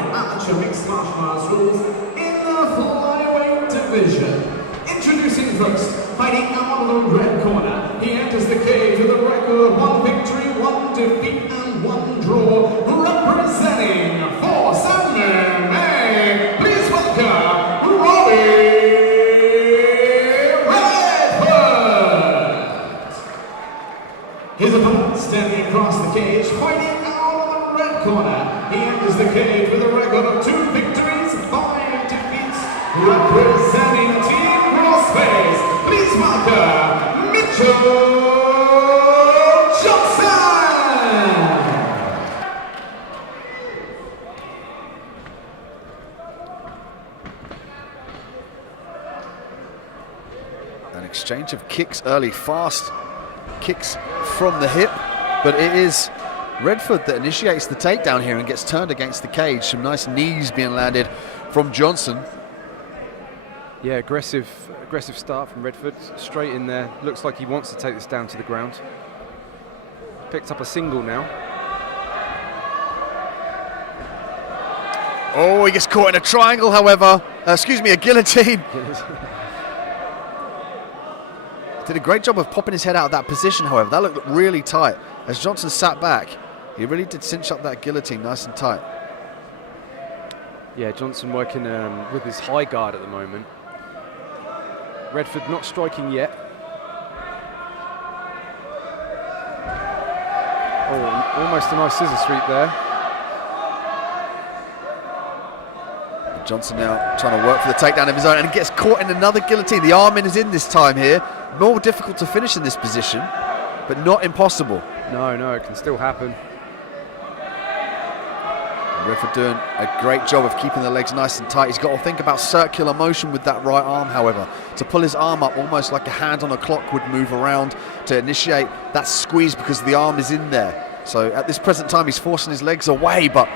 amateur mixed martial arts rules in the Flyweight division. Introducing first, fighting out of the red corner, he enters the cage with a record of 1 victory, 1 defeat and 1 draw, representing for San May. Please welcome Robbie Redford. His opponent standing across the cage, fighting out of the red corner, he enters the cage with a record of 2 victories, 5 defeats, representing Team Crossface. Please welcome Mitchell Johnson. An exchange of kicks early, fast kicks from the hip, but it is Redford that initiates the takedown here and gets turned against the cage. Some nice knees being landed from Johnson. Yeah, aggressive start from Redford, straight in there. Looks like he wants to take this down to the ground. Picked up a single now. Oh, he gets caught in a triangle, however. Excuse me, a guillotine. Did a great job of popping his head out of that position, however. That looked really tight. As Johnson sat back, he really did cinch up that guillotine nice and tight. Yeah, Johnson working with his high guard at the moment. Redford not striking yet. Oh, almost a nice scissor sweep there. Johnson now trying to work for the takedown of his own, and he gets caught in another guillotine. The arm in is in this time here. More difficult to finish in this position, but not impossible. No, it can still happen. Redford doing a great job of keeping the legs nice and tight. He's got to think about circular motion with that right arm, however. To pull his arm up almost like a hand on a clock would move around to initiate that squeeze because the arm is in there. So at this present time, he's forcing his legs away, but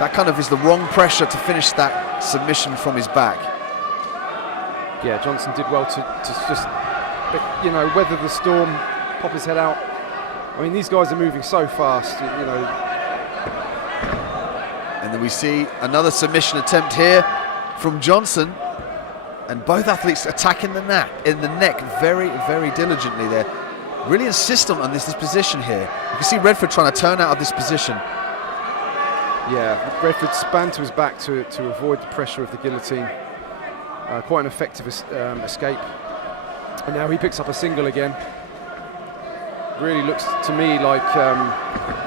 that kind of is the wrong pressure to finish that submission from his back. Yeah, Johnson did well to just, you know, weather the storm, pop his head out. I mean, these guys are moving so fast, you know. And then we see another submission attempt here from Johnson, and both athletes attacking the neck very, very diligently. They're really insistent on this position here. You can see Redford trying to turn out of this position. Yeah, Redford span to his back to avoid the pressure of the guillotine. Quite an effective escape. And now he picks up a single again. Really looks to me like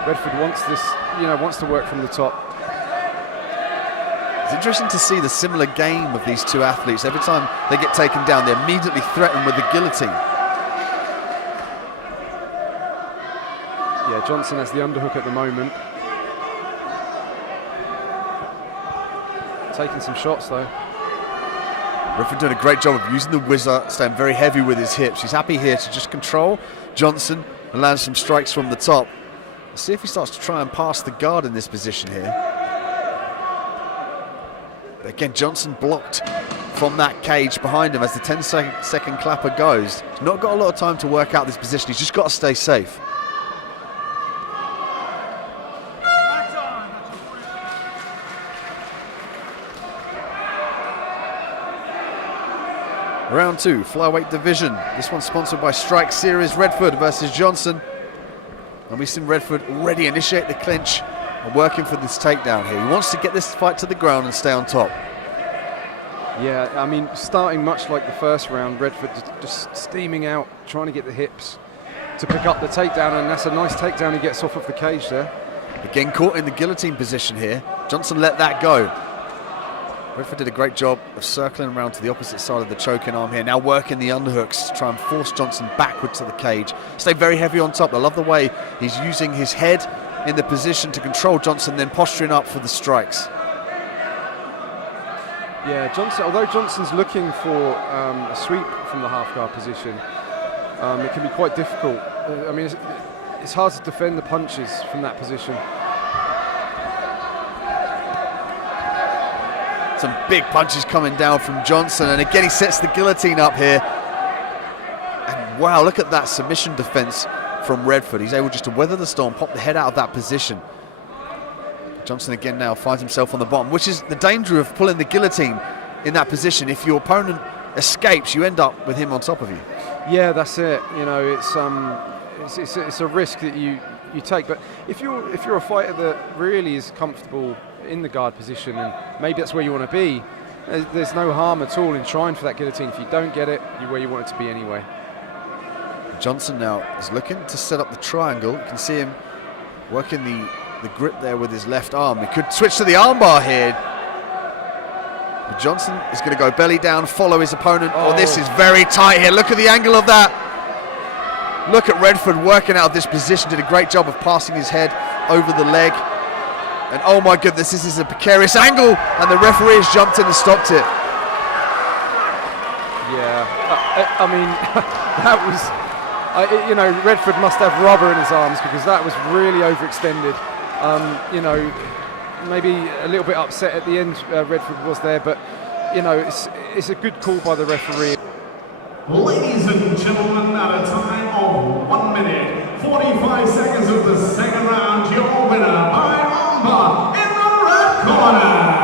Redford wants this, you know, wants to work from the top. It's interesting to see the similar game of these two athletes. Every time they get taken down, they're immediately threatened with the guillotine. Yeah, Johnson has the underhook at the moment. Taking some shots though. Redford doing a great job of using the whizzer, staying very heavy with his hips. He's happy here to just control Johnson and land some strikes from the top. Let's see if he starts to try and pass the guard in this position here. But again, Johnson blocked from that cage behind him as the 10-second clapper goes. He's not got a lot of time to work out this position. He's just got to stay safe. Round 2, Flyweight division. This one's sponsored by Strike Series. Redford versus Johnson. And we've seen Redford already initiate the clinch and working for this takedown here. He wants to get this fight to the ground and stay on top. Yeah, I mean, starting much like the first round, Redford just steaming out, trying to get the hips to pick up the takedown, and that's a nice takedown he gets off of the cage there. Again, caught in the guillotine position here. Johnson let that go. Redford did a great job of circling around to the opposite side of the choking arm here. Now working the underhooks to try and force Johnson backward to the cage. Stay very heavy on top. I love the way he's using his head in the position to control Johnson, then posturing up for the strikes. Yeah, Johnson, although Johnson's looking for a sweep from the half guard position, it can be quite difficult. I mean, it's hard to defend the punches from that position. Some big punches coming down from Johnson, and again he sets the guillotine up here. And wow, look at that submission defense from Redford. He's able just to weather the storm, pop the head out of that position. Johnson again now finds himself on the bottom, which is the danger of pulling the guillotine in that position. If your opponent escapes, you end up with him on top of you. Yeah, that's it. You know, it's a risk that you take. But if you're a fighter that really is comfortable in the guard position, and maybe that's where you want to be, there's no harm at all in trying for that guillotine. If you don't get it, you're where you want it to be anyway. Johnson now is looking to set up the triangle. You can see him working the grip there with his left arm. He could switch to the armbar here. But Johnson is going to go belly down, follow his opponent. Oh, this is very tight here. Look at the angle of that. Look at Redford working out of this position. Did a great job of passing his head over the leg. And oh my goodness, this is a precarious angle. And the referee has jumped in and stopped it. Yeah, I mean, that was, you know, Redford must have rubber in his arms, because that was really overextended. You know, maybe a little bit upset at the end, Redford was there, but, you know, it's a good call by the referee. Ladies and gentlemen, at a time of 1 minute, 45 seconds of the second round, your winner by armbar in the red corner.